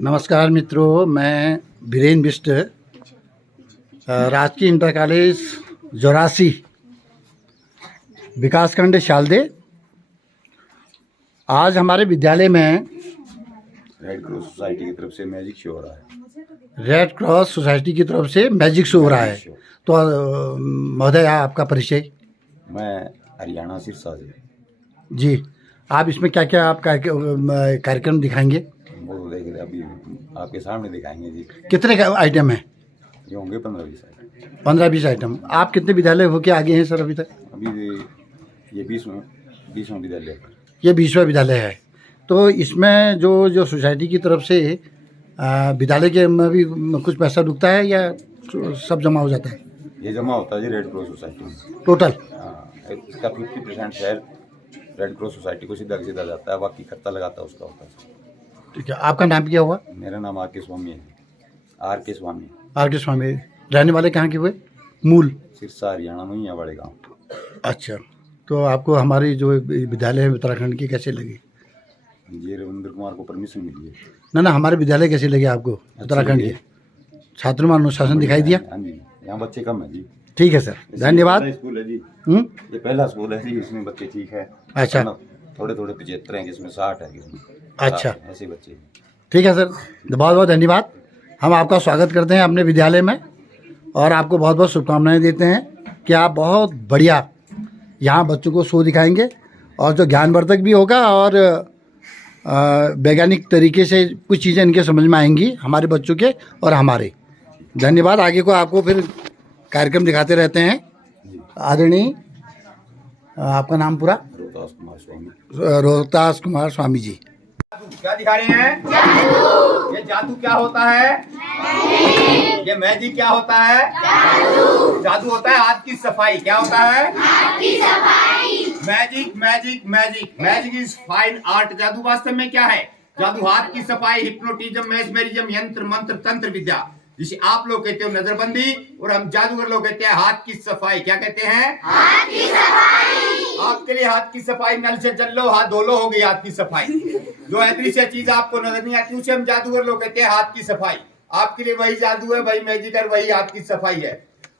नमस्कार मित्रों, मैं बीरेन बिष्ट, राजकीय इंटर कॉलेज जोरासी, विकासखंड शालदे। आज हमारे विद्यालय में रेड क्रॉस सोसाइटी की तरफ से मैजिक शो हो रहा है। रेड क्रॉस सोसाइटी की तरफ से मैजिक शो हो रहा है। तो महोदय, आपका परिचय? मैं हरियाणा सिरसा से। जी, आप इसमें क्या क्या आप कार्यक्रम दिखाएंगे? वो देख रहे अभी आपके सामने दिखाएंगे जी। कितने आइटम हैं? ये होंगे 15-20 आइटम। 15-20 आइटम। आप कितने विद्यालय होके आगे हैं सर अभी तक? अभी ये 20वां विद्यालय है। ये 20वां विद्यालय है। तो इसमें जो सोसाइटी की तरफ से विद्यालय के में भी कुछ पैसा रुकता है या सब जमा हो जाता है? ये जमा होता है जी रेड क्रॉस सोसाइटी में टोटल? हाँ, इसका 50% शेयर रेड क्रॉस सोसाइटी को सीधा जाता है, बाकी खर्चा लगाता है उसका होता है। ठीक है। आपका नाम क्या हुआ? मेरा नाम आर के स्वामी है। आर के स्वामी। रहने वाले कहाँ के हुए? मूल सिरसा हरियाणा में ही है, बड़े गाँव। अच्छा, तो आपको हमारी जो विद्यालय है उत्तराखंड की कैसे लगी? ये रविंद्र कुमार को परमिशन मिली है। ना, हमारे विद्यालय कैसे लगे आपको उत्तराखंड के? छात्रों में अनुशासन दिखाई दिया? हाँ जी, यहाँ बच्चे कम है जी। ठीक है सर, धन्यवाद। स्कूल है जी। ये पहला स्कूल है जी, इसमें बच्चे ठीक है। अच्छा, थोड़े 75 हैं, किसमें 60 है, किसमें। अच्छा, ऐसे बच्चे। ठीक है सर, बहुत बहुत धन्यवाद। हम आपका स्वागत करते हैं अपने विद्यालय में और आपको बहुत बहुत शुभकामनाएं देते हैं कि आप बहुत बढ़िया यहाँ बच्चों को शो दिखाएंगे और जो ज्ञानवर्धक भी होगा और वैज्ञानिक तरीके से कुछ चीज़ें इनके समझ में आएंगी, हमारे बच्चों के और हमारे। धन्यवाद। आगे को आपको फिर कार्यक्रम दिखाते रहते हैं। आदरणीय, आपका नाम पूरा? रोहतास कुमार स्वामी। रोहतास कुमार स्वामी जी। क्या दिखा रहे हैं? जादू। ये जादू क्या होता है? ये मैजिक क्या होता है? जादू होता है हाथ की सफाई। क्या होता है? हाथ की सफाई। Magic magic magic magic is fine art. जादू वास्तव में क्या है? जादू हाथ की सफाई, हिप्नोटिज्म, मेस्मेरिज्म, यंत्र मंत्र, तंत्र विद्या, जिसे आप लोग कहते हो नजरबंदी और हम जादूगर लोग कहते हैं हाथ की सफाई। क्या कहते हैं? हाथ की सफाई। आपके लिए हाथ की सफाई, नल से जल लो, हाथ धो लो, हो गई हाथ की सफाई। जो अदृश्य चीज आपको नजर नहीं आती उसे हम जादूगर लोग कहते हैं हाथ की सफाई। आपके लिए वही जादू है, वही मैजिक है, वही हाथ की सफाई है।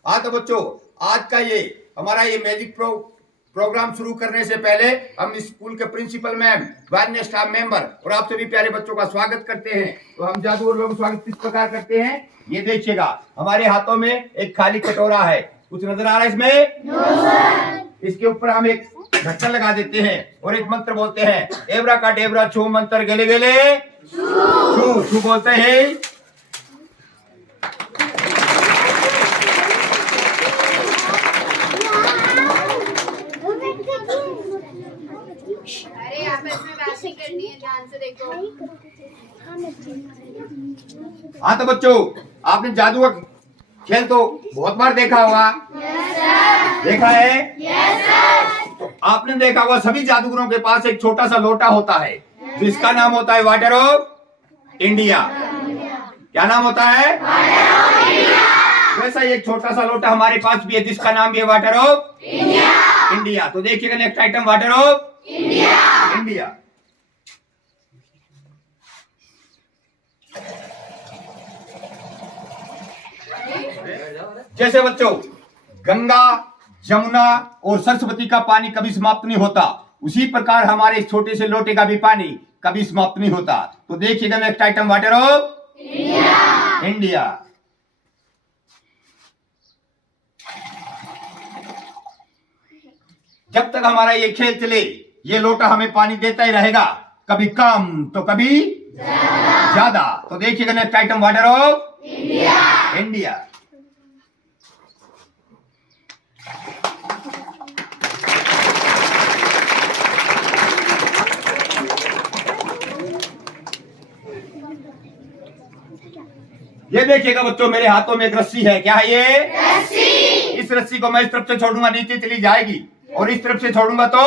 हाँ तो बच्चों, आज का ये हमारा ये मैजिक प्रोग्राम शुरू करने से पहले हम स्कूल के प्रिंसिपल मैम, अन्य स्टाफ मेंबर और आप सभी प्यारे बच्चों का स्वागत करते हैं। तो हम जादूगर लोग स्वागत किस प्रकार करते हैं ये देखिएगा। हमारे हाथों में एक खाली कटोरा है, कुछ नजर आ रहा है इसमें? इसके ऊपर हम एक ढक्कन लगा देते हैं और एक मंत्र बोलते हैं, एब्रा का डेबरा छू मंत्र गेले गेले छू छू बोलते हैं। अरे आपस में बात नहीं करनी है, ध्यान से देखो। हाँ तो बच्चों, आपने जादू का खेल तो बहुत बार देखा होगा। देखा है? तो आपने देखा होगा सभी जादूगरों के पास एक छोटा सा लोटा होता है जिसका नाम होता है वाटर ऑफ इंडिया। क्या नाम होता है? वैसा एक छोटा सा लोटा हमारे पास भी है जिसका नाम भी है वाटर ऑफ इंडिया। तो देखिएगा next item, water of India. जैसे बच्चों गंगा, जमुना और सरस्वती का पानी कभी समाप्त नहीं होता, उसी प्रकार हमारे इस छोटे से लोटे का भी पानी कभी समाप्त नहीं होता। तो देखिएगा next item, water of India. जब तक हमारा ये खेल चले, ये लोटा हमें पानी देता ही रहेगा, कभी कम तो कभी ज्यादा। तो देखिएगा next item, water of India. ये देखिएगा बच्चों, मेरे हाथों में एक रस्सी है। क्या है ये? रस्सी। इस रस्सी को मैं इस तरफ से छोड़ूंगा, नीचे चली जाएगी, और इस तरफ से छोड़ूंगा तो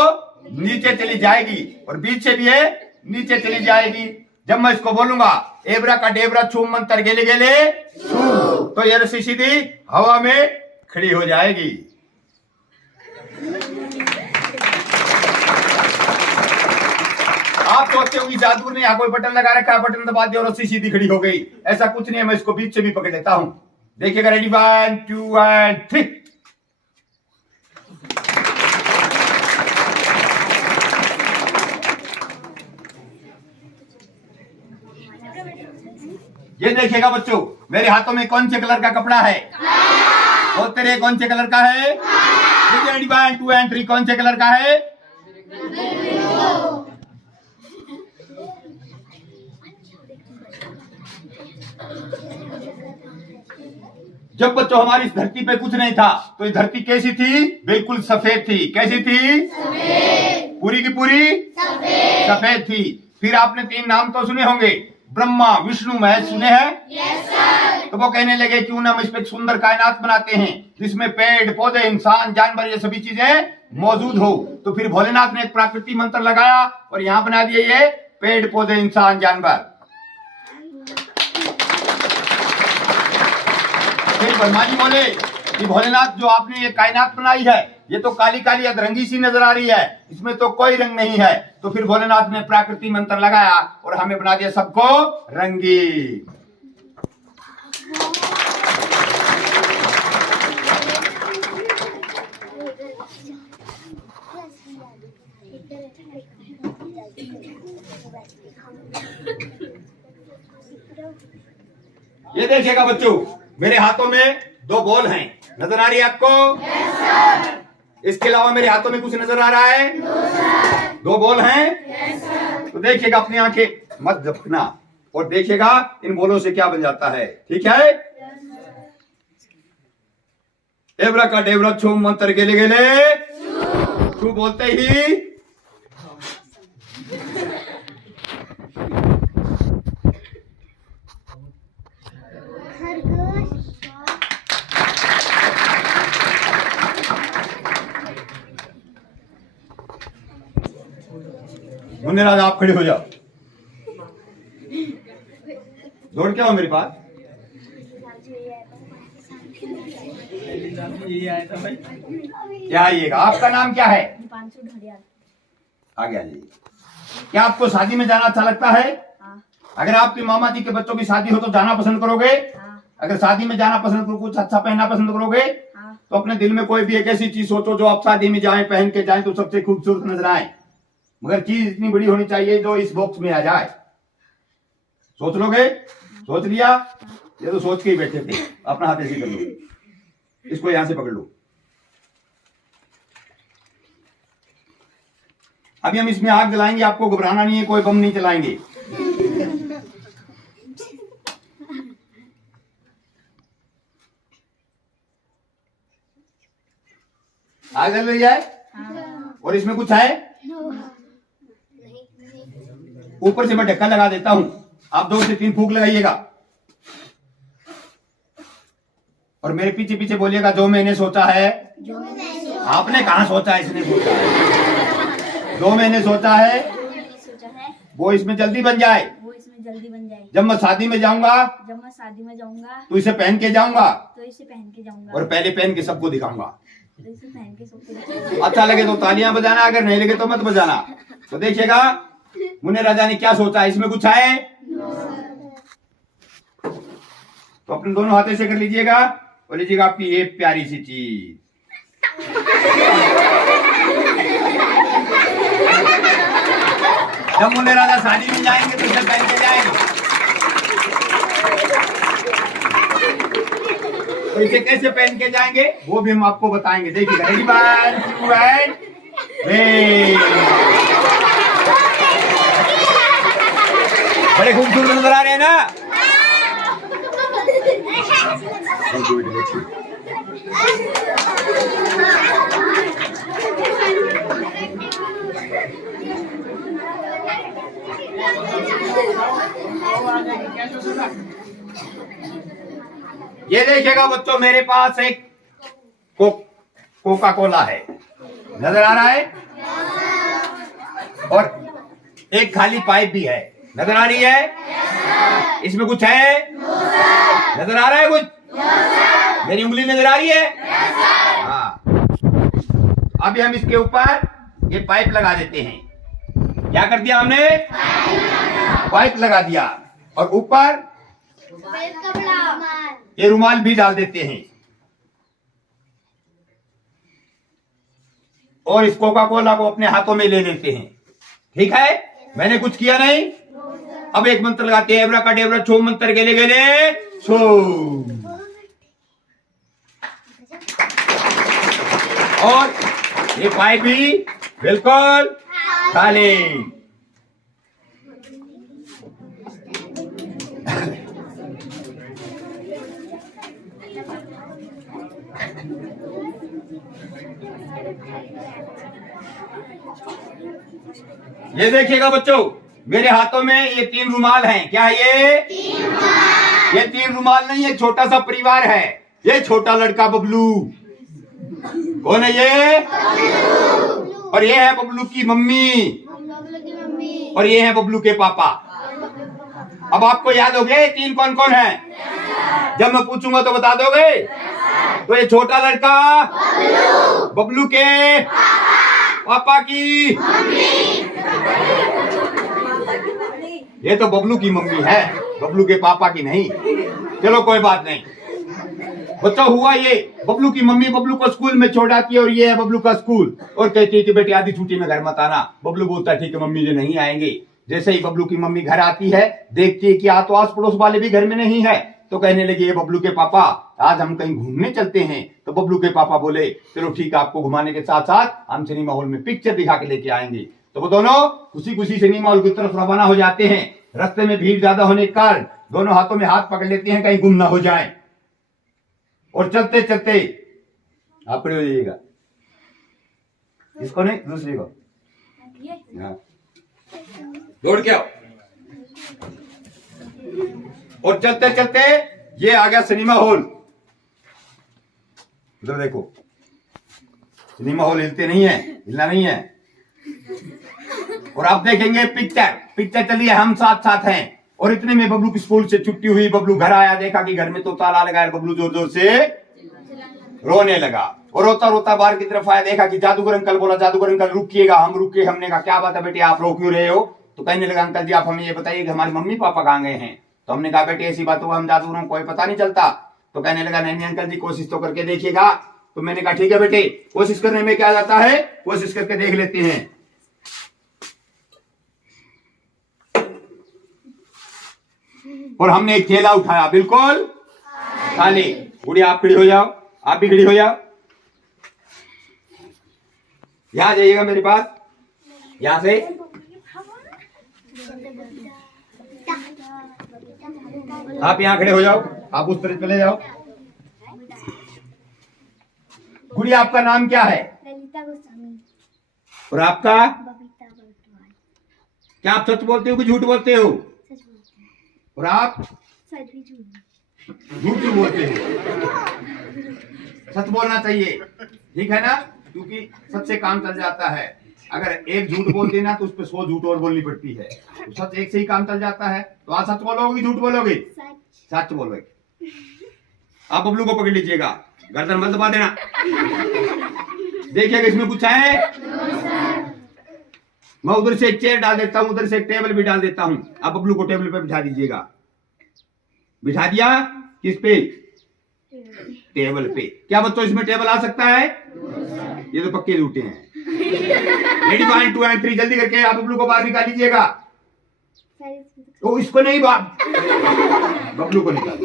नीचे चली जाएगी, और बीच से भी है नीचे चली जाएगी। जब मैं इसको बोलूंगा एब्रा का डेबरा छू मंत्र गेले गेले छू, तो ये रस्सी सीधी हवा में खड़ी हो जाएगी। आप सोचते हो कि जादू ने यहाँ कोई बटन लगा रखा है, बटन दबा दिया और रस्सी सीधी खड़ी हो गई। ऐसा कुछ नहीं है, मैं इसको बीच से भी पकड़ लेता हूं। देखिएगा, रेडी 1 2 एंड 3। ये देखिएगा बच्चों, मेरे हाथों में कौन से कलर का कपड़ा है? और तेरे कौन से कलर का है? रेडी 1 2 एंड 3, कौन से कलर का है? जब बच्चों हमारी इस धरती पे कुछ नहीं था, तो ये धरती कैसी थी? बिल्कुल सफेद थी। कैसी थी? सफेद। पूरी की पूरी सफेद थी। फिर आपने 3 नाम तो सुने होंगे, ब्रह्मा विष्णु महेश, सुने हैं? Yes sir. तो वो कहने लगे क्यों ना हम इस पे एक सुंदर कायनात बनाते हैं जिसमें पेड़ पौधे इंसान जानवर ये सभी चीजें मौजूद हो। तो फिर भोलेनाथ ने एक प्राकृतिक मंत्र लगाया और यहाँ बना दिए ये पेड़ पौधे इंसान जानवर। फिर ब्रह्मा जी बोले कि भोलेनाथ, जो आपने ये कायनात बनाई है ये तो काली काली अधरंगी सी नजर आ रही है, इसमें तो कोई रंग नहीं है। तो फिर भोलेनाथ ने प्राकृतिक मंत्र लगाया और हमें बना दिया सबको रंगीन। ये देखिएगा बच्चों, मेरे हाथों में 2 बॉल हैं, नजर आ रही है आपको? Yes sir. इसके अलावा मेरे हाथों में कुछ नजर आ रहा है? No sir. 2 बॉल हैं? Yes sir. तो देखिएगा, अपनी आंखें मत झपकना और देखिएगा इन बॉलों से क्या बन जाता है, ठीक है? एवरा का डेवरा छुम मंत्र गेले गेले छू बोलते ही मुन्ने राजा, आप खड़े हो जाओ, दौड़ के आओ मेरे पास। क्या आइएगा? आपका नाम क्या है? आगे आ जाइए। क्या आपको शादी में जाना अच्छा लगता है? अगर आपके मामा जी के बच्चों की शादी हो तो जाना पसंद करोगे? अगर शादी में जाना पसंद करो, कुछ अच्छा पहनना पसंद करोगे? तो अपने दिल में कोई भी एक ऐसी चीज सोचो जो आप शादी में जाएं, पहन के जाएं तो सबसे खूबसूरत नजर आए, मगर चीज इतनी बड़ी होनी चाहिए जो इस बॉक्स में आ जाए। सोच लोगे? सोच लिया? ये तो सोच के ही बैठे थे। अपना हाथ ऐसे कर लो, इसको यहां से पकड़ लो। अभी हम इसमें आग जलाएंगे, आपको घबराना नहीं है, कोई बम नहीं चलाएंगे। आग जल रही है? और इसमें कुछ है? ऊपर से मैं ढक्कन लगा देता हूं, आप 2 से 3 फूंक लगाइएगा और मेरे पीछे पीछे बोलिएगा, जो मैंने सोचा है। आपने कहा सोचा है? इसने सोचा है। जो मैंने सोचा है वो इसमें जल्दी बन जाए। जब मैं शादी में जाऊंगा तो इसे पहन के जाऊंगा और पहले पहन के सबको दिखाऊंगा। अच्छा लगे तो तालियां बजाना, अगर नहीं लगे तो मत बजाना। तो देखिएगा मुन्ने राजा ने क्या सोचा है, इसमें कुछ है? तो अपने दोनों हाथों से कर लीजिएगा और लीजिएगा आपकी ये प्यारी सी चीज। जब मुन्ने राजा शादी में जाएंगे तो इसे पहन के जाएंगे। तो इसे कैसे पहन के जाएंगे वो भी हम आपको बताएंगे। देखिएगा, रेडी 1 2 एंड 3। बड़े खूबसूरत नजर आ रहे हैं ना? ये देखिएगा बच्चों, मेरे पास एक कोका कोला है, नजर आ रहा है? और एक खाली पाइप भी है, नजर आ रही है? इसमें कुछ है? नजर आ रहा है कुछ? मेरी उंगली नजर आ रही है? हाँ। अभी हम इसके ऊपर ये पाइप लगा देते हैं। क्या कर दिया हमने? पाइप लगा दिया। और ऊपर सफेद कपड़ा, ये रुमाल भी डाल देते हैं। और इस कोका कोला को अपने हाथों में ले लेते हैं। ठीक है, मैंने कुछ किया नहीं। अब एक मंत्र लगाते हैं, एब्राकाडेब्रा छो मंत्र गेले गेले छो। और ये पाइप भी बिल्कुल खाली। ये देखिएगा बच्चों, मेरे हाथों में ये 3 रुमाल हैं। क्या है ये? 3 रुमाल। ये 3 रुमाल नहीं, एक छोटा सा परिवार है। ये छोटा लड़का बबलू। कौन है ये? बबलू। और ये है बबलू की मम्मी। बबलू की मम्मी। और ये है बबलू के पापा। अब आपको याद हो गए 3 कौन कौन है? जब मैं पूछूंगा तो बता दोगे? तो ये छोटा लड़का बबलू के पापा की मम्मी। ये तो बबलू की मम्मी है, बबलू के पापा की नहीं। चलो कोई बात नहीं। बच्चा हुआ ये, बबलू की मम्मी बबलू को स्कूल में छोड़ आती है और ये है बबलू का स्कूल। और कहती है कि बेटे आधी छुट्टी में घर मत आना। बबलू बोलता है ठीक है मम्मी जी नहीं आएंगे। जैसे ही बबलू की मम्मी घर आती है, देखती है कि तो आस पड़ोस वाले भी घर में नहीं है, तो कहने लगी ये बबलू के पापा आज हम कहीं घूमने चलते हैं। तो बबलू के पापा बोले चलो ठीक है, आपको घुमाने के साथ साथ हम सिनेमा हॉल में पिक्चर दिखा के लेके आएंगे। तो वो दोनों खुशी खुशी सिनेमा हॉल की तरफ रवाना हो जाते हैं। रास्ते में भीड़ ज्यादा होने के कारण दोनों हाथों में हाथ पकड़ लेते हैं कहीं गुम ना हो जाए। और चलते चलते आप खड़े हो जाइएगा। इसको नहीं, दूसरे को। हाँ। दौड़ के आओ। और चलते चलते ये आ गया सिनेमा हॉल। इधर देखो, सिनेमा हॉल हिलते नहीं है, हिलना नहीं है। और आप देखेंगे पिक्चर चली है, हम साथ साथ हैं। और इतने में बबलू की स्कूल से छुट्टी हुई, बबलू घर आया, देखा कि घर में तो ताला लगा है। बबलू जोर जोर से रोने लगा और रोता रोता बाहर की तरफ आया, देखा कि जादूगर अंकल बोला जादूगर अंकल रुकिएगा। हम रुके, हमने कहा क्या बात है बेटे आप रो क्यों रहे हो? तो कहने लगा अंकल जी आप हमें ये बताइए कि हमारे मम्मी पापा कहाँ गए हैं? तो हमने कहा बेटे ऐसी बातों को हम जादूगरों को कोई पता नहीं चलता। तो कहने लगा नहीं अंकल जी कोशिश तो करके देखिएगा। तो मैंने कहा ठीक है बेटे, कोशिश करने में क्या जाता है, कोशिश करके देख लेते हैं। और हमने एक थैला उठाया बिल्कुल खाली। गुड़िया आप खड़ी हो जाओ, आप भी खड़ी हो जाओ। यहां जाइएगा मेरे पास, यहां से आप यहां खड़े हो जाओ, आप उस तरफ चले जाओ। गुड़िया आपका नाम क्या है? ललिता गोस्वामी। और आपका? बबीता बर्तवाल। क्या आप सच बोलते हो कि झूठ बोलते हो? सच बोलते हैं। और आप? सच भी झूठ। झूठ क्यों बोलते हो? सच बोलना चाहिए, ठीक है ना, क्योंकि सच से काम चल जाता है। अगर एक झूठ बोल देना तो उस पर 100 झूठ और बोलनी पड़ती है। तो सच एक से ही काम चल जाता है। तो आज सच बोलोगे झूठ बोलोगे? सच बोलोगे। आप बबलू को पकड़ लीजिएगा, गर्दन मत दबा देना। देखिएगा इसमें कुछ है। मैं उधर से एक चेयर डाल देता हूं, उधर से एक टेबल भी डाल देता हूं। आप बबलू को टेबल पे बिठा दीजिएगा। बिठा दिया? किस पे? टेबल पे। क्या बच्चों इसमें टेबल आ सकता है? ये तो पक्के झूठे हैं। रेडी 1 2 3 जल्दी करके आप बबलू को बाहर निकाल लीजिएगा। तो इसको नहीं, बबलू को निकाल।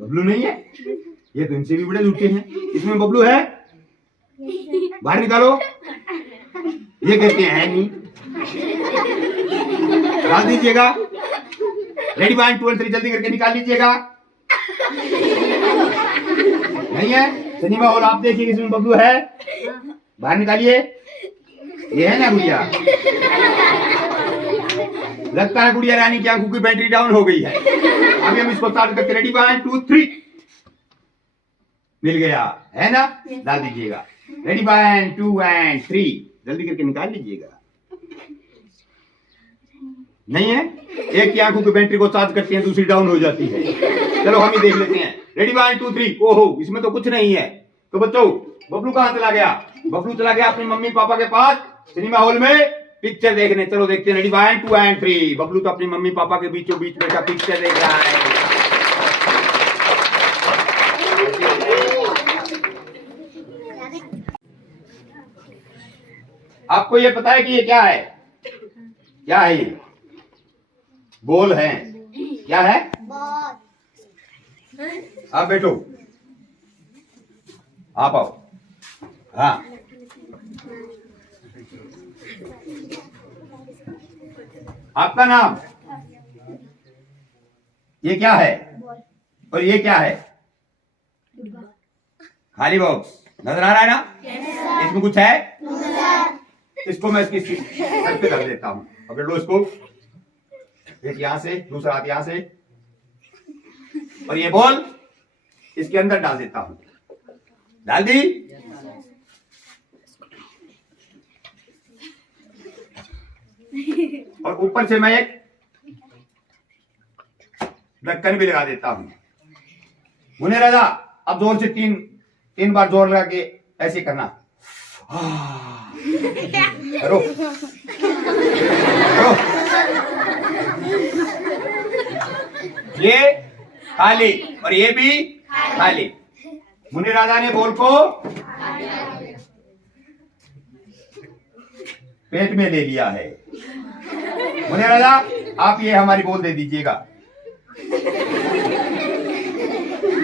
बबलू नहीं है, ये तो इनसे भी बड़े झूठे हैं। इसमें बबलू है, बाहर निकालो। ये कहते हैं नहीं, डाल दीजिएगा। रेडी 1 2 3 जल्दी करके निकाल लीजिएगा। नहीं है सिनेमा हॉल, आप देखिए इसमें बबलू है, बाहर निकालिए। ये है ना गुड़िया? लगता है गुड़िया रानी की आंखों की बैटरी डाउन हो गई है। अभी हम इसको स्टार्ट करते। रेडी 1 2 3 मिल गया है ना? डाल दीजिएगा। रेडी 1 2 3 जल्दी करके निकाल लीजिएगा। नहीं है, एक की आंखों की बैटरी को चार्ज करते हैं, दूसरी डाउन हो जाती है। चलो हम ही देख लेते हैं। रेडी 1 2 3 ओहो इसमें तो कुछ नहीं है। तो बच्चों बबलू कहां चला गया? बबलू चला गया अपनी मम्मी पापा के पास सिनेमा हॉल में पिक्चर देखने चलो, देखते हैं। Ready 1 2 and 3। बबलू तो अपनी मम्मी पापा के बीचों बीच बैठा पिक्चर देख रहा है। आपको ये पता है कि ये क्या है? क्या है ये? बॉल है। क्या है? आप बैठो, आप आओ। हाँ, आपका नाम? ये क्या है और ये क्या है? खाली बॉक्स नजर आ रहा है ना? इसमें कुछ है? इसको मैं इसकी सर पे रख देता हूं। पकड़ लो इसको, एक यहां से, दूसरा हाथ यहां से, और ये बॉल इसके अंदर डाल देता हूं। डाल दी? और ऊपर से मैं एक ढक्कन भी लगा देता हूं। मुने राजा, अब जोर से तीन बार जोर लगा के ऐसे करना। करो करो। ये खाली और ये भी खाली। मुनि राजा ने बॉल को पेट में ले लिया है। मुनि राजा, आप ये हमारी बॉल दे दीजिएगा।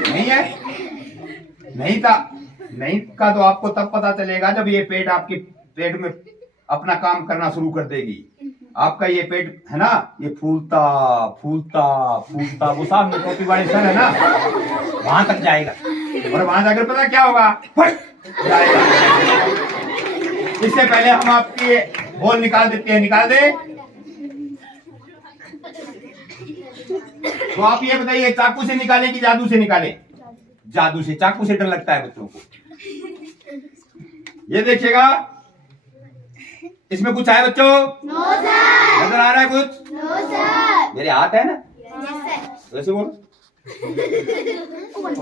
नहीं है? नहीं था? नहीं का तो आपको तब पता चलेगा जब ये पेट आपके पेट में अपना काम करना शुरू कर देगी। आपका ये पेट है ना, ये फूलता फूलता फूलता वो सामने टोपी वाले सर है ना, वहां तक जाएगा। और वहां जाकर पता क्या होगा? फट जाएगा। इससे पहले हम आपकी बॉल निकाल देते हैं। निकाल दे। तो आप ये बताइए, चाकू से निकालें कि जादू से निकालें? जादू से। चाकू से डर लगता है बच्चों को। ये देखिएगा, इसमें कुछ है बच्चों? No sir. नजर आ रहा है कुछ? No sir. मेरे हाथ है ना? वैसे बोलो।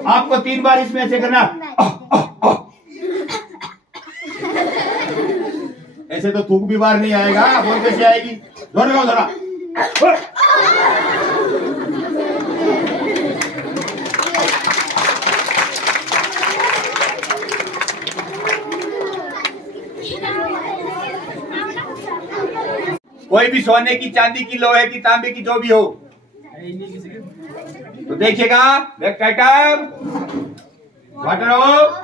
आपको 3 बार इसमें ऐसे करना। ऐसे तो थूक भी बार नहीं आएगा, बोल कैसे आएगी? जोर लगाओ जरा। कोई भी सोने की, चांदी की, लोहे की, तांबे की, जो भी हो, तो देखिएगा। बैक आइटम वाटर हो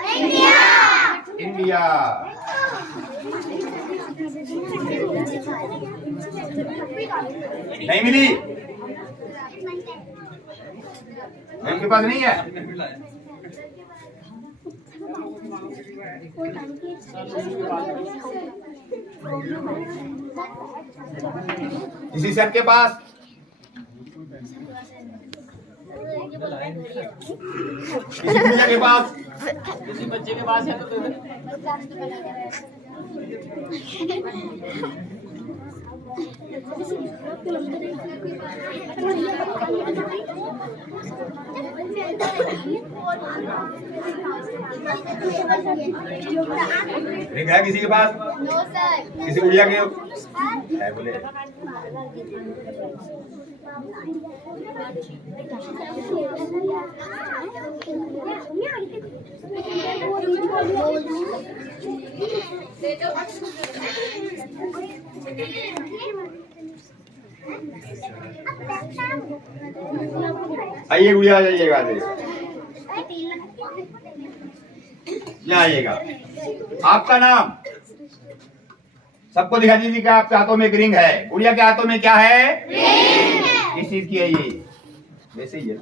इंडिया। नहीं मिली? इनके पास नहीं है? किसी सर के पास? किसी भैया के पास? किसी बच्चे के पास है तो रिंग है किसी के पास? No sir. किसी गुड़िया के है? बोले आइए गुड़िया, आ जाइएगा। यहाँ आइएगा। आपका नाम सबको दिखा दीजिए कि आपके हाथों में एक रिंग है। गुड़िया के हाथों में क्या है? रिंग। किस चीज की है ये? वैसे ही है।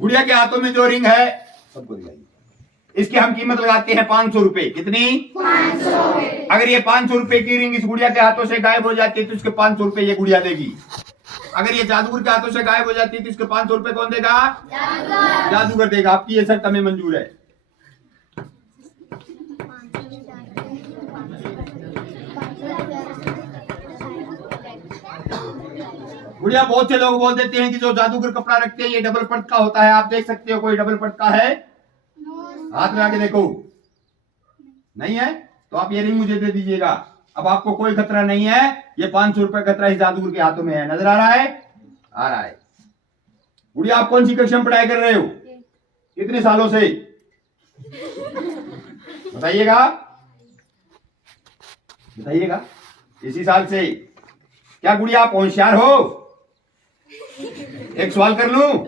गुड़िया के हाथों में जो रिंग है सबको दिखाइए। इसकी हम कीमत लगाते हैं 500 रुपए। कितनी? 500। अगर ये 500 रुपए की रिंग इस गुड़िया के हाथों से गायब हो जाती है तो इसके 500 रुपए ये गुड़िया देगी। अगर ये जादूगर के हाथों से गायब हो जाती है तो इसके 500 रुपए कौन देगा? जादूगर देगा। आपकी ये शर्त हमें मंजूर है। गुड़िया, बहुत से लोग बोल देते हैं कि जो जादूगर कपड़ा रखते हैं ये डबल पट का होता है। आप देख सकते हो कोई डबल पट का है? हाथ में आके देखो। नहीं है तो आप ये रिंग मुझे दे दीजिएगा। अब आपको कोई खतरा नहीं है, ये 500 रुपए खतरा इस जादूगर के हाथों में है। नजर आ रहा है? आ रहा है। गुड़िया आप कौन सी कक्षा में पढ़ाई कर रहे हो? कितने सालों से? बताइएगा, बताइएगा। इसी साल से। क्या गुड़िया आप होशियार हो? एक सवाल कर लूं,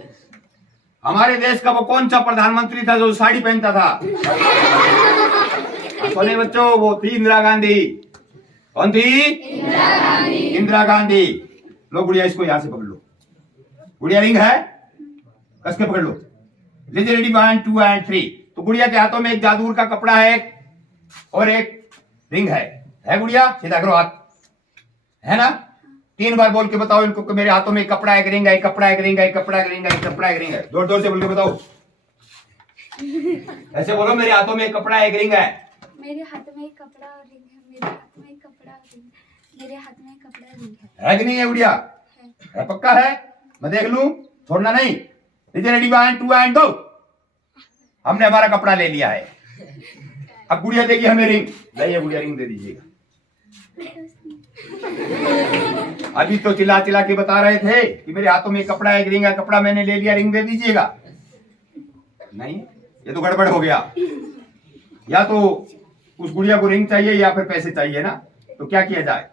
हमारे देश का वो कौन सा प्रधानमंत्री था जो साड़ी पहनता था? सुने बच्चों, वो थी इंदिरा गांधी। कौन थी? इंदिरा गांधी। लो गुड़िया, इसको यहां से पकड़ लो। गुड़िया रिंग है, कस के पकड़ लो। Ready 1 2 and 3। तो गुड़िया के हाथों में एक जादूगर का कपड़ा है और एक रिंग है गुड़िया? सीधा करो हाथ, है ना? 3 बार बोल के बताओ इनको कि मेरे हाथों में एक कपड़ा, एक रिंग है, एक कपड़ा, एक रिंग है, एक कपड़ा, एक रिंग है, एक कपड़ा, एक रिंग है। जोर जोर से बोल के बताओ। ऐसे बोलो, मेरे हाथों में एक कपड़ा, एक रिंग है। मेरे हाथ में एक कपड़ा और रिंग है। मेरे हाथ में एक कपड़ा और रिंग है। मेरे हाथ में एक कपड़ा और रिंग है कि नहीं है गुड़िया? है, पक्का है? मैं देख लूं, छोड़ना नहीं। Ready 1 2 and go. हमने हमारा कपड़ा ले लिया है। अब गुड़िया देगी हमें रिंग। लाइए गुड़िया, रिंग दे दीजिएगा। अभी तो चिल्ला चिल्ला के बता रहे थे कि मेरे हाथों में कपड़ा, एक रिंग है, कपड़ा मैंने ले लिया, रिंग दे दीजिएगा। नहीं, ये तो गड़बड़ हो गया। या तो उस गुड़िया को रिंग चाहिए या फिर पैसे चाहिए ना। तो क्या किया जाए?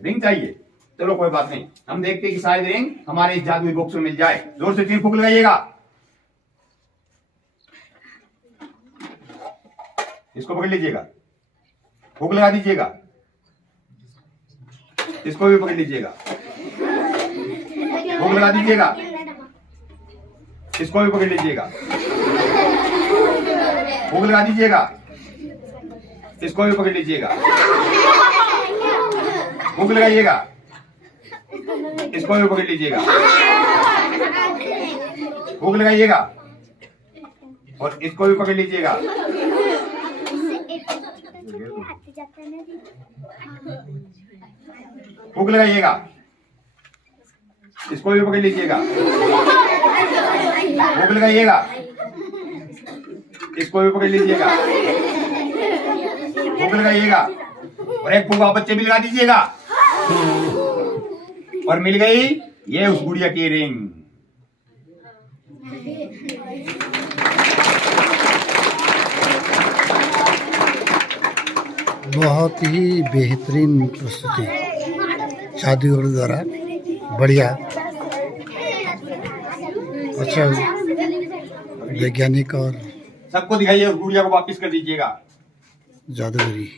रिंग चाहिए। चलो कोई बात नहीं, हम देखते हैं कि शायद रिंग हमारे इस जादुई बॉक्स में मिल जाए। जोर से 3 फूंक लगाइएगा। इसको पकड़ लीजिएगा, फूंक लगा दीजिएगा। इसको भी पकड़ लीजिएगा, फूंक लगा दीजिएगा। इसको भी पकड़ लीजिएगा, फूंक लगा दीजिएगा। इसको भी पकड़ लीजिएगा, फूंक लगाइएगा। इसको भी पकड़ लीजिएगा, फूंक लगाइएगा। और इसको भी पकड़ लीजिएगा। फूंक लगाइएगा। इसको भी पकड़ लीजिएगा, फूंक लगाइएगा। इसको भी पकड़ लीजिएगा, फूंक लगाइएगा। और एक फूंक आप बच्चे भी लगा दीजिएगा। और मिल गई ये उस गुड़िया की रिंग। बहुत ही बेहतरीन प्रस्तुति जादूगर द्वारा। बढ़िया, अच्छा वैज्ञानिक और सबको दिखाइए, उस गुड़िया को वापस कर दीजिएगा। जादूगरी।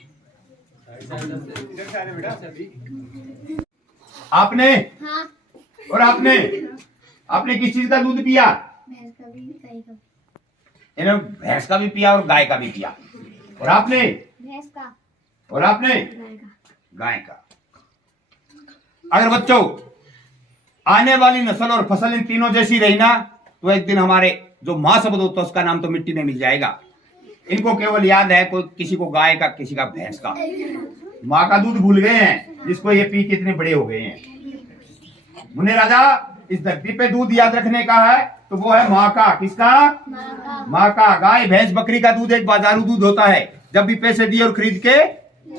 आपने हाँ, और आपने किस चीज का दूध पिया? भैंस का भी गाय का भी। इन्होंने भैंस का भी पिया और गाय का भी पिया। और आपने? भैंस का, और आपने? गाय का। गाय का। अगर बच्चों आने वाली नस्ल और फसल इन तीनों जैसी रही ना, तो एक दिन हमारे जो माँ शब्द होता है उसका नाम तो मिट्टी में मिल जाएगा। इनको केवल याद है कोई किसी को गाय का, किसी का भैंस का। माँ का दूध भूल गए हैं, जिसको ये पी के इतने बड़े हो गए हैं। मुन्ने राजा, इस धरती पे दूध याद रखने का है तो वो है माँ का। किसका? माँ का। गाय, भैंस, बकरी का दूध एक बाजारू दूध होता है, जब भी पैसे दिए और खरीद के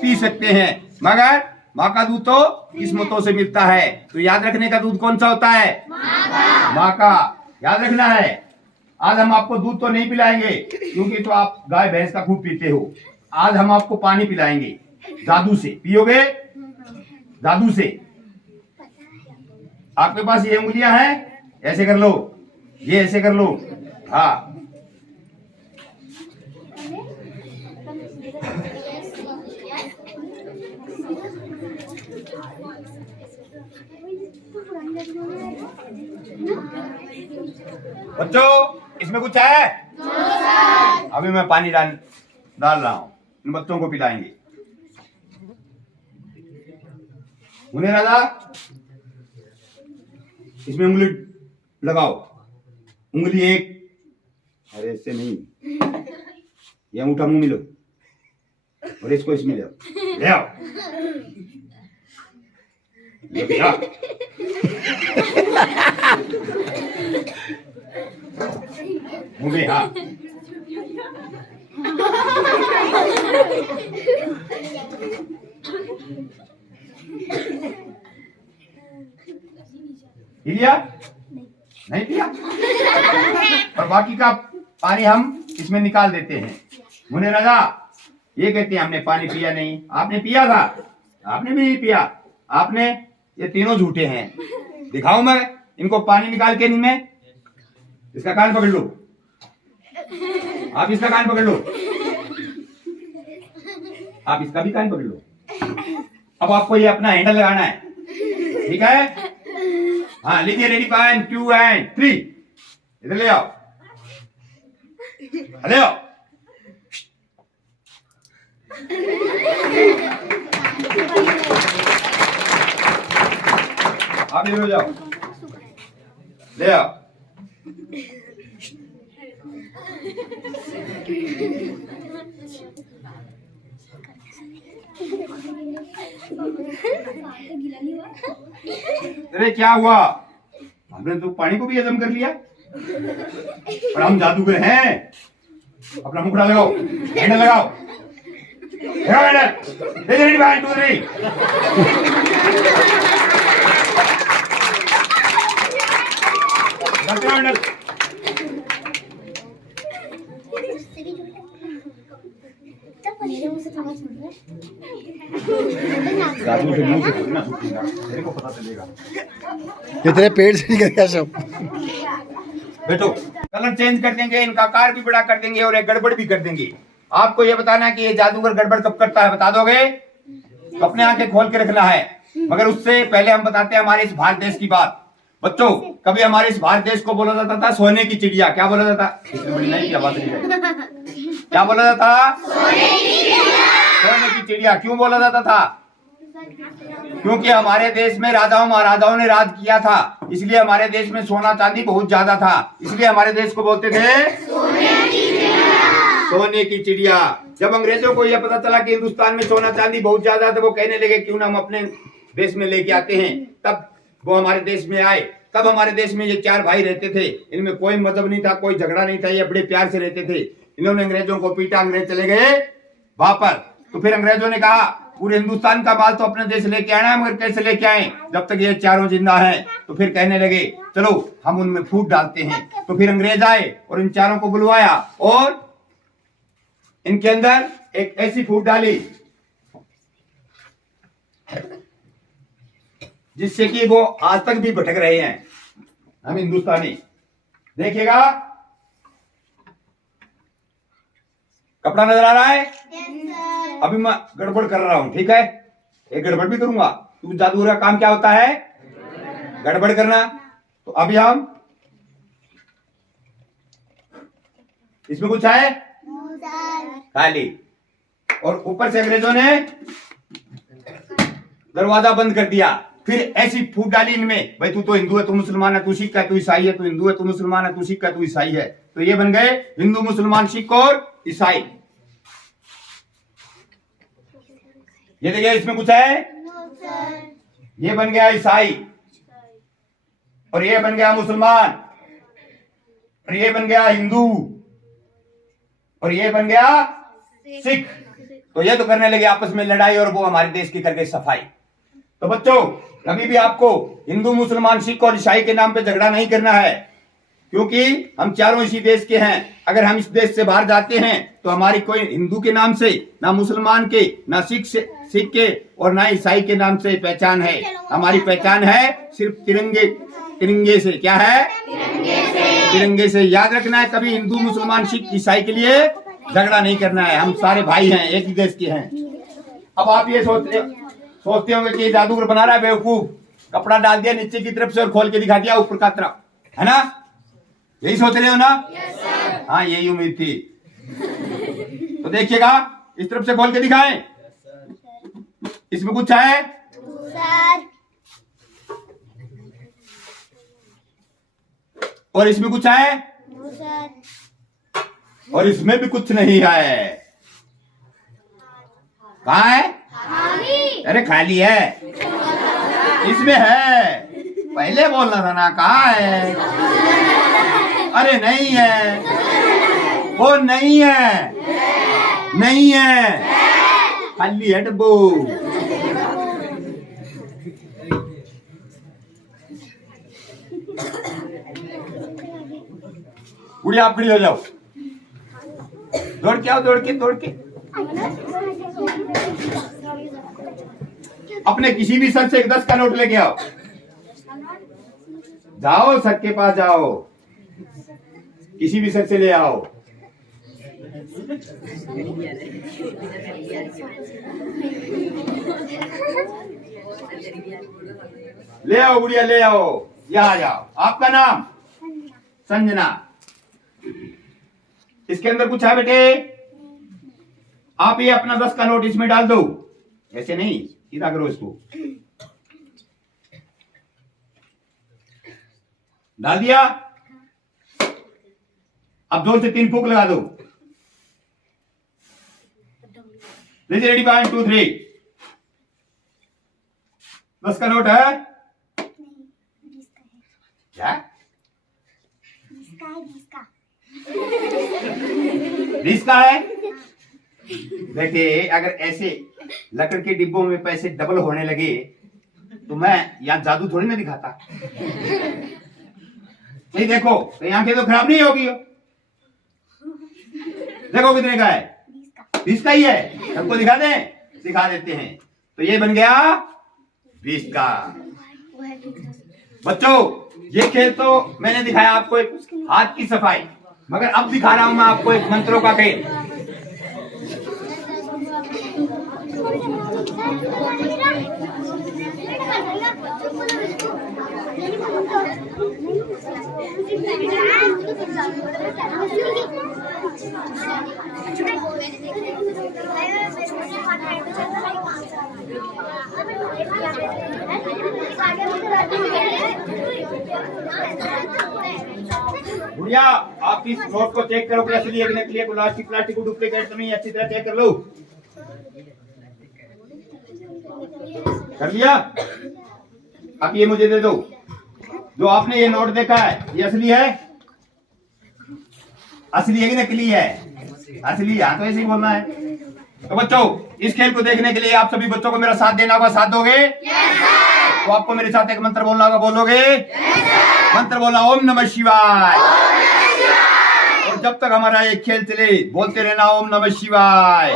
पी सकते हैं। मगर माँ का दूध तो किस्मतों से मिलता है। तो याद रखने का दूध कौन सा होता है? माँ का। याद रखना है। आज हम आपको दूध तो नहीं पिलाएंगे क्योंकि तो आप गाय भैंस का खूब पीते हो। आज हम आपको पानी पिलाएंगे जादू से। पियोगे जादू से। आपके पास ये उंगलियां हैं, ऐसे कर लो, ये ऐसे कर लो। हाँ, बच्चों इसमें कुछ है? अभी मैं पानी डाल रहा हूं, इन बच्चों को पिलाएंगे। उन्हें राजा, इसमें उंगली लगाओ। उंगली एक, अरे इससे नहीं, ये अंगूठा मुंह में लो और इसको इसमें ले आओ। ये भैया मुंह में, हाँ पी लिया? नहीं पिया? और बाकी का पानी हम इसमें निकाल देते हैं। मुने रजा ये कहते हैं हमने पानी पिया नहीं। आपने पिया था? आपने भी नहीं पिया। आपने, ये तीनों झूठे हैं। दिखाऊं मैं इनको पानी निकाल के इनमें? इसका कान पकड़ लो, आप इसका कान पकड़ लो, आप इसका भी कान पकड़ लो। अब आपको ये अपना हैंडल लगाना है, ठीक है? हाँ लीजिए, रेडी 1 2 एंड 3। इधर ले आओ, ले आओ। आप इधर हो जाओ, ले आओ। अरे क्या हुआ? हमने तो पानी को भी हजम कर लिया, और हम जादूगर हैं। अपना मुखड़ा लगाओ, हैंडल लगाओ, रेडी 1 2 3। हैंडल मेरे को पता चलेगा। ये तेरे पेट से निकल गया सब। बैठो, कलर चेंज कर देंगे, इनका आकार भी बड़ा कर देंगे और एक गड़बड़ भी कर देंगे। आपको ये बताना है कि ये जादूगर गड़बड़ कब करता है, बता दोगे? तो अपने आंखें खोल के रखना है। मगर उससे पहले हम बताते हैं हमारे इस भारत देश की बात। बच्चों, कभी हमारे इस भारत देश को बोला जाता था सोने की चिड़िया। क्या बोला जाता? क्या बोला जाता? सोने की चिड़िया। क्यों बोला जाता था? क्योंकि हमारे देश में राजाओं महाराजाओं ने राज किया था, इसलिए हमारे देश में सोना चांदी बहुत ज्यादा था, इसलिए हमारे देश को बोलते थे सोने की चिड़िया। जब अंग्रेजों को यह पता चला कि हिंदुस्तान में सोना चांदी बहुत ज्यादा, तो वो कहने लगे क्यों ना हम अपने देश में लेके आते हैं। तब वो हमारे देश में आए। तब हमारे देश में ये 4 भाई रहते थे, इनमें कोई मजहब नहीं था, कोई झगड़ा नहीं था, ये बड़े प्यार से रहते थे। इन्होंने अंग्रेजों को पीटा, अंग्रेज चले गए वापस। तो फिर अंग्रेजों ने कहा पूरे हिंदुस्तान का माल तो अपने देश लेके आना है, मगर कैसे लेके आए जब तक ये चारों जिंदा हैं। तो फिर कहने लगे चलो हम उनमें फूट डालते हैं। तो फिर अंग्रेज आए और इन चारों को बुलवाया और इनके अंदर एक ऐसी फूट डाली जिससे कि वो आज तक भी भटक रहे हैं। हम हिंदुस्तानी, देखिएगा कपड़ा नजर आ रहा है? अभी मैं गड़बड़ कर रहा हूं, ठीक है? एक गड़बड़ भी करूंगा। तू जादूगर का काम क्या होता है? गड़बड़ करना। तो अभी हम इसमें कुछ है खाली, और ऊपर से अंग्रेजों ने दरवाजा बंद कर दिया। फिर ऐसी फूट डाली इनमें, भाई तू तो हिंदू है, तू मुसलमान है, तू सिख है, तू ईसाई है, तू हिंदू है, तू मुसलमान है, तू सिख है, तू ईसाई है। तो ये बन गए हिंदू, मुसलमान, सिख और ईसाई। ये देखिए इसमें कुछ है? ये बन गया ईसाई, और ये बन गया मुसलमान, और ये बन गया हिंदू, और ये बन गया सिख। तो ये तो करने लगे आपस में लड़ाई, और वो हमारे देश की कर गई सफाई। तो बच्चों, कभी भी आपको हिंदू, मुसलमान, सिख और ईसाई के नाम पे झगड़ा नहीं करना है, क्योंकि हम चारों इसी देश के हैं। अगर हम इस देश से बाहर जाते हैं तो हमारी कोई हिंदू के नाम से, ना मुसलमान के, ना सिख के, और ना ईसाई के नाम से पहचान है। हमारी पहचान है सिर्फ तिरंगे से। क्या है? तिरंगे से। याद रखना है, कभी हिंदू, मुसलमान, सिख, ईसाई के लिए झगड़ा नहीं करना है। हम सारे भाई हैं, एक ही देश के हैं। अब आप ये सोचते होंगे कि जादूगर बना रहा है बेवकूफ, कपड़ा डाल दिया नीचे की तरफ से और खोल के दिखा दिया ऊपर का तरफ, है ना? यही सोच रहे हो ना? हाँ, यही उम्मीद थी। तो देखिएगा, इस तरफ से खोल के दिखाएं। इसमें कुछ है? और इसमें कुछ है? और इसमें भी कुछ नहीं है। कहाँ है? अरे खाली है। इसमें है, पहले बोलना था ना। कहाँ है? अरे नहीं है, वो नहीं है। नहीं है, खाली है डब्बू। गुड़िया आप खड़ी हो जाओ, दौड़ के आओ, दौड़ के अपने किसी भी सर से एक 10 का नोट लेके आओ। जाओ सर के पास जाओ, किसी भी सर से ले आओ। ले आओ गुड़िया, ले आओ, यहाँ आ जाओ। आपका नाम? संजना। इसके अंदर कुछ है बेटे? आप ये अपना 10 का नोट इसमें डाल दो। ऐसे नहीं, सीधा करो इसको। डाल दिया? अब 2 से 3 फूंक लगा दो। रेडी 1 2 3। 10 का नोट है क्या? 20 का है। देखिए, अगर ऐसे लकड़ के डिब्बों में पैसे डबल होने लगे तो मैं यहाँ जादू थोड़ी ना दिखाता। नहीं देखो, तो आंखें तो खराब नहीं होगी। देखो कितने का है? 20 का ही है। सबको दिखा दें? दिखा देते हैं। तो ये बन गया 20 का। बच्चों, ये खेल तो मैंने दिखाया आपको एक हाथ की सफाई, मगर अब दिखा रहा हूं मैं आपको एक मंत्रों का खेल। गुड़िया, आप इस नोट को चेक करो कि असली है कि नकली है। प्लास्टिक को डुप्लीकेट तो नहीं, अच्छी तरह चेक कर लो। कर लिया? अब ये मुझे दे दो। जो आपने ये नोट देखा है, ये असली है? असली है कि नकली है? असली है। तो ऐसे ही बोलना है। तो बच्चों, इस खेल को देखने के लिए आप सभी बच्चों को मेरा साथ देना होगा। साथ दोगे? तो आपको मेरे साथ एक मंत्र बोलना होगा। बोलोगे? मंत्र बोला, ओम नमः शिवाय। और जब तक हमारा ये खेल चले बोलते रहना, ओम नमः शिवाय।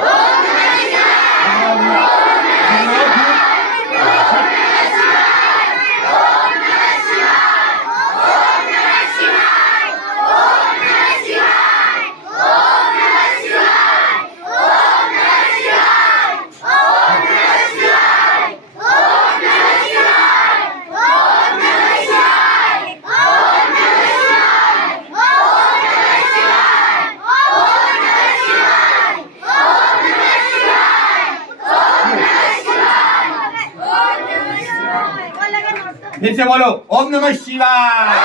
फिर से बोलो, ओम नमः शिवाय।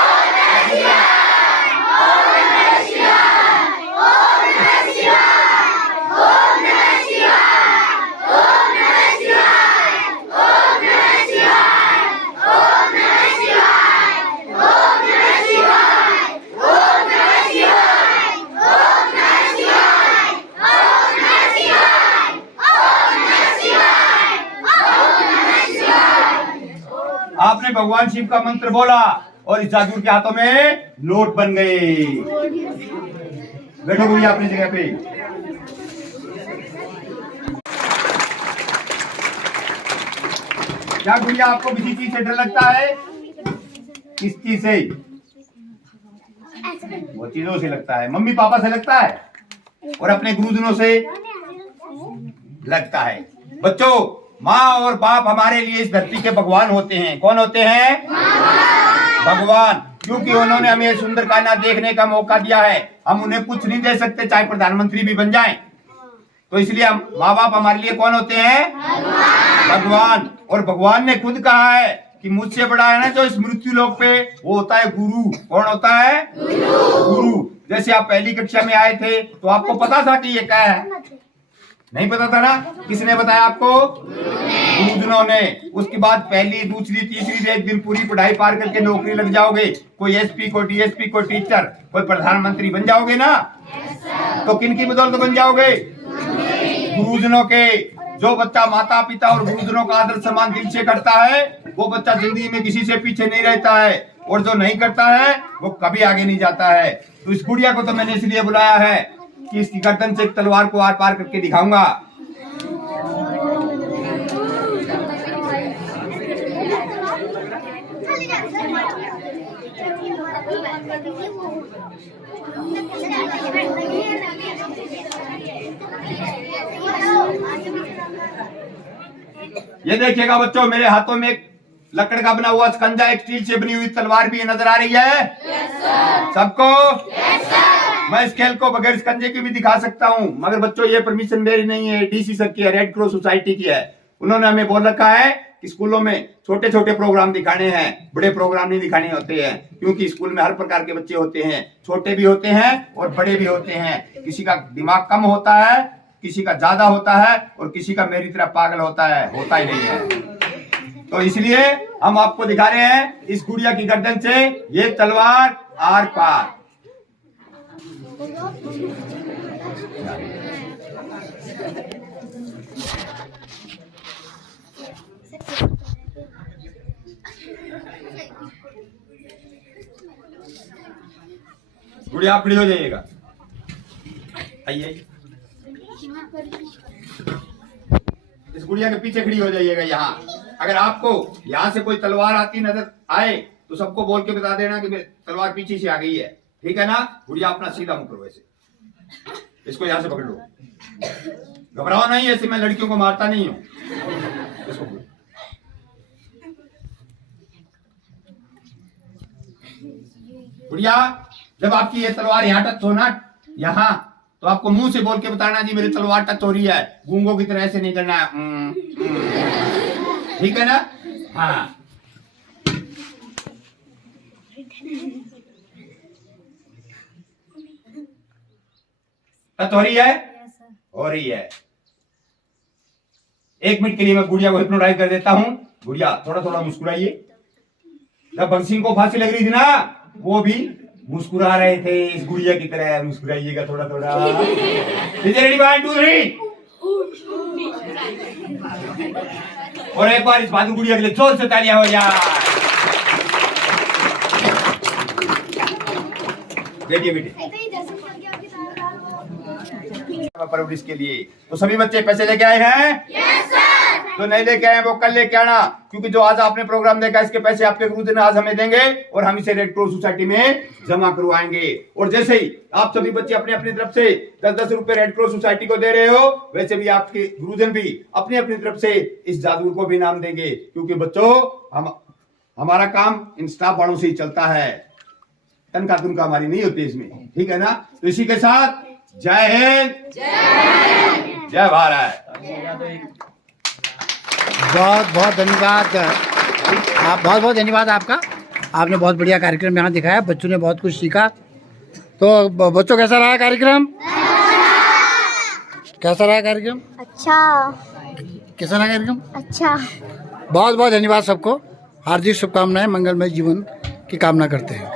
आपने भगवान शिव का मंत्र बोला और इस जादू के हाथों में नोट बन गए। बैठो गुड़िया अपनी जगह पे। क्या गुड़िया, आपको किसी चीज से डर लगता है? किस चीज से? वो चीजों से लगता है। मम्मी पापा से लगता है और अपने गुरुजनों से लगता है। बच्चों, माँ और बाप हमारे लिए इस धरती के भगवान होते हैं। कौन होते हैं? भगवान। क्योंकि उन्होंने हमें सुंदर कायनात देखने का मौका दिया है। हम उन्हें कुछ नहीं दे सकते, चाहे प्रधानमंत्री भी बन जाएं। तो इसलिए माँ बाप हमारे लिए कौन होते हैं? भगवान। और भगवान ने खुद कहा है कि मुझसे बड़ा है ना जो इस मृत्यु लोक पे, वो होता है गुरु। कौन होता है? गुरु। जैसे आप पहली कक्षा में आए थे तो आपको पता था कि ये क्या है? नहीं पता था ना? किसने बताया आपको? गुरुजनों ने। उसके बाद पहली, दूसरी, तीसरी, एक दिन पूरी पढ़ाई पार करके नौकरी लग जाओगे। कोई एसपी, कोई डीएसपी, कोई टीचर, कोई प्रधानमंत्री बन जाओगे ना। तो किन की बदौलत बन जाओगे? गुरुजनों के, जो बच्चा माता पिता और गुरुजनों का आदर सम्मान दिल से करता है वो बच्चा जिंदगी में किसी से पीछे नहीं रहता है, और जो नहीं करता है वो कभी आगे नहीं जाता है। तो इस गुड़िया को तो मैंने इसलिए बुलाया है कि इसकी गर्दन से एक तलवार को आर पार करके दिखाऊंगा। ये देखिएगा बच्चों, मेरे हाथों में एक लकड़ का बना हुआ स्कंजा, एक स्टील से बनी हुई तलवार भी नजर आ रही है सबको। मैं इस खेल को बगैर स्कंजे के भी दिखा सकता हूँ, मगर बच्चों ये परमिशन मेरी नहीं है, डीसी सर की है, रेड क्रॉस सोसाइटी की है। उन्होंने हमें बोल रखा है कि स्कूलों में छोटे छोटे प्रोग्राम दिखाने हैं, बड़े प्रोग्राम नहीं दिखाने होते हैं, क्योंकि स्कूल में हर प्रकार के बच्चे होते हैं, छोटे भी होते हैं और बड़े भी होते हैं। किसी का दिमाग कम होता है, किसी का ज्यादा होता है, और किसी का मेरी तरह पागल होता ही नहीं है। तो इसलिए हम आपको दिखा रहे हैं इस गुड़िया की गर्दन से ये तलवार आर पार। गुड़िया आप खड़ी हो जाइएगा, आइए इस गुड़िया के पीछे खड़ी हो जाइएगा। यहाँ अगर आपको यहाँ से कोई तलवार आती नजर आए तो सबको बोल के बता देना कि तलवार पीछे से आ गई है, ठीक है ना। गुड़िया अपना सीधा मुख करो, ऐसे इसको यहाँ से पकड़ लो, घबराओ नहीं, ऐसे मैं लड़कियों को मारता नहीं हूँ। इसको गुड़िया, जब आपकी ये तलवार यहाँ टच हो ना, यहाँ, तो आपको मुंह से बोल के बताना जी मेरी तलवार टच हो रही है, गूंगों की तरह ऐसे नहीं करना है, ठीक है ना। हाँ टच हो रही है, हो रही है। 1 मिनट के लिए मैं गुड़िया को हिप्नोटाइज कर देता हूँ। गुड़िया थोड़ा थोड़ा मुस्कुराइए। जब भगत सिंह को फांसी लग रही थी ना, वो भी मुस्कुरा रहे थे, इस गुड़िया की तरह मुस्कुराइएगा थोड़ा थोड़ा। रेडी 1 2 3। और एक बार इस बहादुर गुड़िया के लिए जोर से तालियां हो जाए। बेटिए बेटी परवरिश के लिए तो सभी बच्चे पैसे लेके आए हैं? Yes sir. जो नहीं लेके आए वो कल लेके आना, क्योंकि जो आज आपने प्रोग्राम देखा इसके पैसे आपके गुरुजन आज हमें देंगे और हम इसे रेड क्रॉस सोसाइटी में जमा करवाएंगे। और जैसे ही आप सभी बच्चे अपने अपनी तरफ से 10-10 रुपए रेड क्रॉस सोसाइटी को दे रहे हो, वैसे भी आपके गुरुजन भी अपनी अपनी तरफ से इस जादूगर को भी इनाम देंगे, क्योंकि बच्चों हमारा काम इन स्टाफ वालों से ही चलता है, तनख्वाह तुनका हमारी नहीं होती इसमें, ठीक है ना। तो इसी के साथ जय हिंद, जय भारत। बहुत बहुत धन्यवाद आप, बहुत बहुत धन्यवाद आपका। आपने बहुत बढ़िया कार्यक्रम यहाँ दिखाया, बच्चों ने बहुत कुछ सीखा। तो बच्चों कैसा रहा कार्यक्रम? कैसा रहा कार्यक्रम? अच्छा। कैसा रहा कार्यक्रम? अच्छा। बहुत बहुत धन्यवाद सबको। हार्दिक शुभकामनाएं, मंगलमय जीवन की कामना करते हैं।